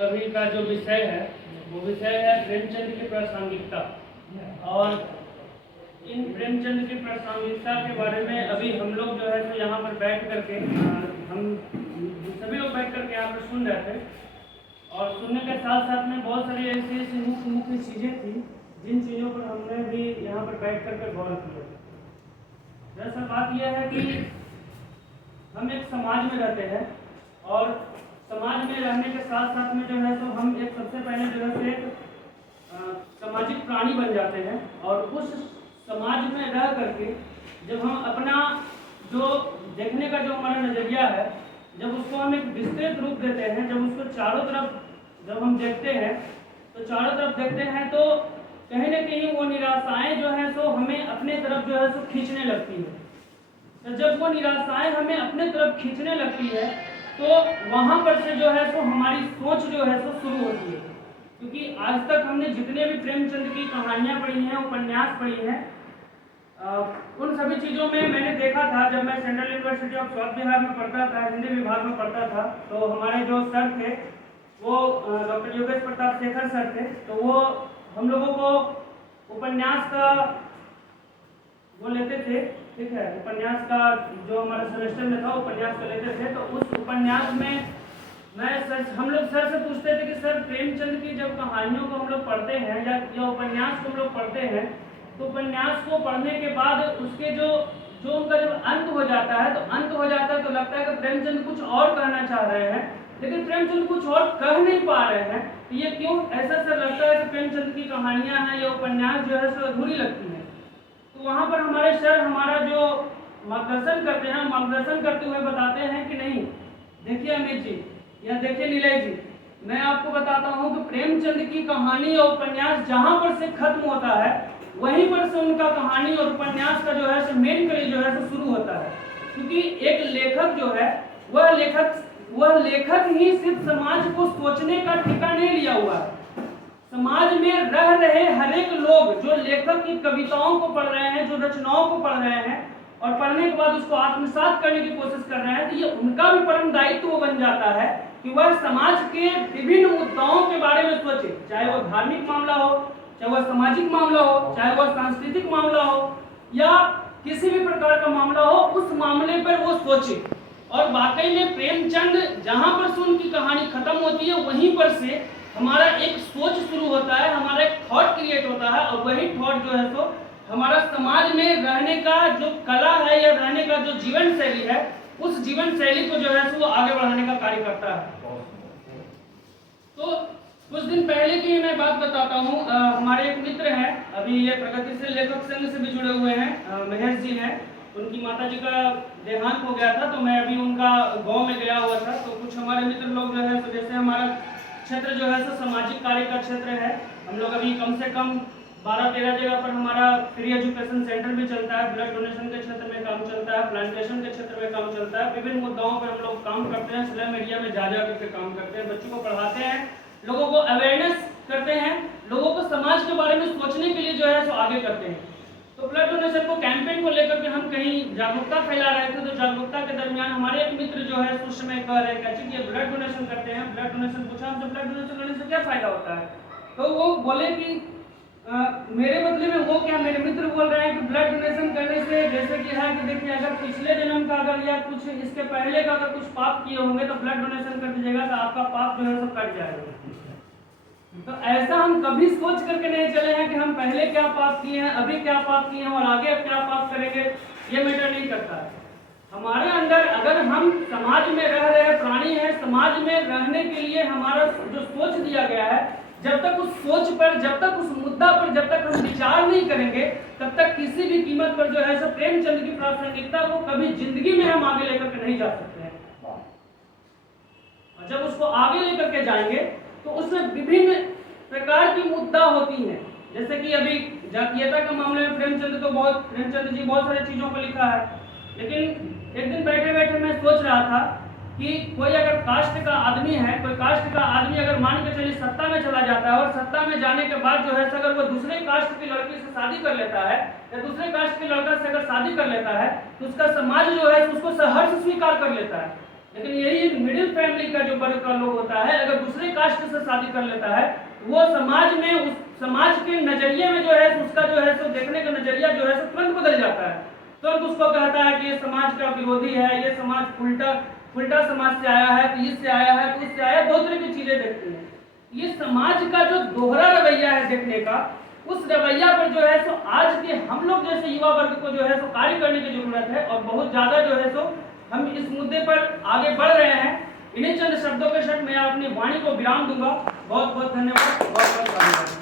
अभी का जो विषय है वो विषय है प्रेमचंद की प्रासंगिकता। और इन प्रेमचंद की प्रासंगिकता के बारे में अभी हम लोग जो है तो यहाँ पर बैठ करके हम सभी लोग बैठ करके यहाँ पर सुन रहे थे, और सुनने के साथ साथ में बहुत सारी ऐसी ऐसी मुख्य चीज़ें थी जिन चीज़ों पर हमने भी यहाँ पर बैठ करके गौर किया। दरअसल बात यह है कि हम एक समाज में रहते हैं, और समाज में रहने के साथ साथ में जो है तो हम एक सबसे पहले जो है एक सामाजिक प्राणी बन जाते हैं। और उस समाज में रह करके जब हम अपना जो देखने का जो हमारा नज़रिया है, जब उसको हम एक विस्तृत रूप देते हैं, जब उसको चारों तरफ जब हम देखते हैं तो चारों तरफ देखते हैं तो कहीं ना कहीं वो निराशाएं जो है सो हमें अपने तरफ जो है सो खींचने लगती है। तो जब वो निराशाएं हमें अपने तरफ खींचने लगती है तो वहाँ पर से जो है सो हमारी सोच जो है सो शुरू होती है। क्योंकि आज तक हमने जितने भी प्रेमचंद की कहानियाँ पढ़ी हैं, उपन्यास पढ़ी हैं, उन सभी चीज़ों में मैंने देखा था, जब मैं central university of south Bihar में पढ़ता था, हिंदी विभाग में पढ़ता था, तो हमारे जो सर थे वो डॉक्टर योगेश प्रताप शेखर सर थे। तो वो हम लोगों को उपन्यास का वो लेते थे, ठीक है, उपन्यास का जो हमारा सेमेस्टर में था उपन्यास का लेते थे। तो उस उपन्यास में हम लोग सर से पूछते थे कि सर प्रेमचंद की जब कहानियों को हम लोग पढ़ते हैं या उपन्यास को हम लोग पढ़ते हैं तो उपन्यास को पढ़ने के बाद उसके जो उनका जब अंत हो जाता है तो लगता है कि प्रेमचंद कुछ और कहना चाह रहे हैं, लेकिन प्रेमचंद कुछ और कह नहीं पा रहे हैं। तो ये क्यों ऐसा सर लगता है कि प्रेमचंद की कहानियाँ हैं या उपन्यास जो है सो अधूरी लगती है। तो वहाँ पर हमारे सर हमारा जो मार्गदर्शन करते हैं, मार्गदर्शन करते हुए बताते हैं कि नहीं, देखिए अमित जी या देखिए नीलय जी, मैं आपको बताता हूँ कि प्रेमचंद की कहानी और उपन्यास जहाँ पर से खत्म होता है वहीं पर से उनका कहानी और उपन्यास का जो है सो मेन कड़ी जो है सो शुरू होता है। क्योंकि एक लेखक जो है वह लेखक ही सिर्फ समाज को सोचने का ठेका नहीं लिया हुआ है। समाज में रह रहे हर एक लोग जो लेखक की कविताओं को पढ़ रहे हैं, जो रचनाओं को पढ़ रहे हैं और पढ़ने के बाद उसको आत्मसात करने की कोशिश कर रहे हैं, तो ये उनका भी परम दायित्व बन जाता है कि वह समाज के विभिन्न मुद्दाओं के बारे में सोचे, चाहे वो धार्मिक मामला हो, चाहे वह सामाजिक मामला हो, चाहे वह सांस्कृतिक मामला हो या किसी भी प्रकार का मामला हो, उस मामले पर वो सोचे। और वाकई में प्रेमचंद जहाँ पर से उनकी कहानी खत्म होती है वहीं पर से हमारा एक सोच शुरू होता है, हमारा एक थॉट क्रिएट होता है, और वही थॉट जो है सो हमारा समाज में रहने का जो कला है या रहने का जो जीवन शैली है, उस जीवन शैली को जो है सो आगे बढ़ाने का कार्य करता है। तो कुछ दिन पहले की मैं बात बताता हूँ। हमारे एक मित्र हैं, अभी ये प्रगतिशील लेखक संघ से भी जुड़े हुए हैं, महेश जी हैं। उनकी माता जी का देहांत हो गया था, तो मैं अभी उनका गांव में गया हुआ था। तो कुछ हमारे मित्र लोग जो है तो जैसे हमारा क्षेत्र जो है सो सामाजिक कार्य का क्षेत्र है, हम लोग अभी कम से कम 12-13 जगह पर हमारा फ्री एजुकेशन सेंटर भी चलता है, ब्लड डोनेशन के क्षेत्र में काम चलता है, प्लांटेशन के क्षेत्र में काम चलता है, विभिन्न मुद्दाओं पर हम लोग काम करते हैं, स्लम एरिया में जा करके काम करते हैं, बच्चों को पढ़ाते हैं, लोगों को अवेयरनेस करते हैं, लोगों को समाज के बारे में सोचने के लिए जो है सो आगे करते हैं। तो ब्लड डोनेशन को कैंपेन को लेकर के हम कहीं जागरूकता फैला रहे थे, तो जागरूकता के दरमियान हमारे एक मित्र जो है उस समय कह रहे हैं कि ब्लड डोनेशन करते हैं, ब्लड डोनेशन पूछा हमसे ब्लड डोनेशन करने से क्या फायदा होता है। तो वो बोले कि मेरे बदले में वो क्या, मेरे मित्र बोल रहे हैं कि ब्लड डोनेशन करने से जैसे कि है कि देखिए अगर पिछले जन्म का अगर या कुछ इसके पहले का अगर कुछ पाप किए होंगे तो ब्लड डोनेशन कर दीजिएगा तो आपका पाप जो है सब कट जाएगा। तो ऐसा हम कभी सोच करके नहीं चले हैं कि हम पहले क्या पाप किए हैं, अभी क्या पाप किए हैं और आगे क्या पाप करेंगे, ये मैटर नहीं करता है। हमारे अंदर अगर हम समाज में रह रहे प्राणी हैं, समाज में रहने के लिए हमारा जो सोच दिया गया है, जब तक उस सोच पर, जब तक उस मुद्दा पर जब तक हम विचार नहीं करेंगे तब तक किसी भी कीमत पर जो है सो प्रेमचंद की प्रासंगिकता को कभी जिंदगी में हम आगे लेकर के नहीं जा सकते हैं। और जब उसको आगे लेकर के जाएंगे तो उसमें विभिन्न प्रकार की मुद्दा होती हैं। जैसे कि अभी जातीयता के मामले में प्रेमचंद जी बहुत सारी चीजों को लिखा है, लेकिन एक दिन बैठे बैठे मैं सोच रहा था कि कोई अगर कास्ट का आदमी है, कोई कास्ट का आदमी अगर मान के चलिए सत्ता में चला जाता है और सत्ता में जाने के बाद जो है अगर वो दूसरे कास्ट की लड़की से शादी कर लेता है या दूसरे कास्ट के लड़का से अगर शादी कर लेता है तो उसका समाज जो है उसको सहर्ष स्वीकार कर लेता है। लेकिन यही एक मिडिल फैमिली का जो वर्ग का लोग होता है, अगर दूसरे कास्ट से शादी कर लेता है, वो समाज में, उस समाज के नजरिए में जो है उसका जो है सो देखने का नजरिया जो है सो तुरंत बदल जाता है। तुरंत उसको कहता है कि ये समाज का विरोधी है, ये समाज उल्टा समाज से आया है, तो इससे आया है, तो इससे आया है, बहुत तरह की चीजें देखते हैं। ये समाज का जो दोहरा रवैया है देखने का, उस रवैया पर जो है सो आज के हम लोग जैसे युवा वर्ग को जो है सो कार्य करने की जरूरत है, और बहुत ज्यादा जो है सो हम इस मुद्दे पर आगे बढ़ रहे हैं। इन्हीं चंद शब्दों के साथ मैं अपनी वाणी को विराम दूंगा। बहुत बहुत धन्यवाद, बहुत बहुत धन्यवाद।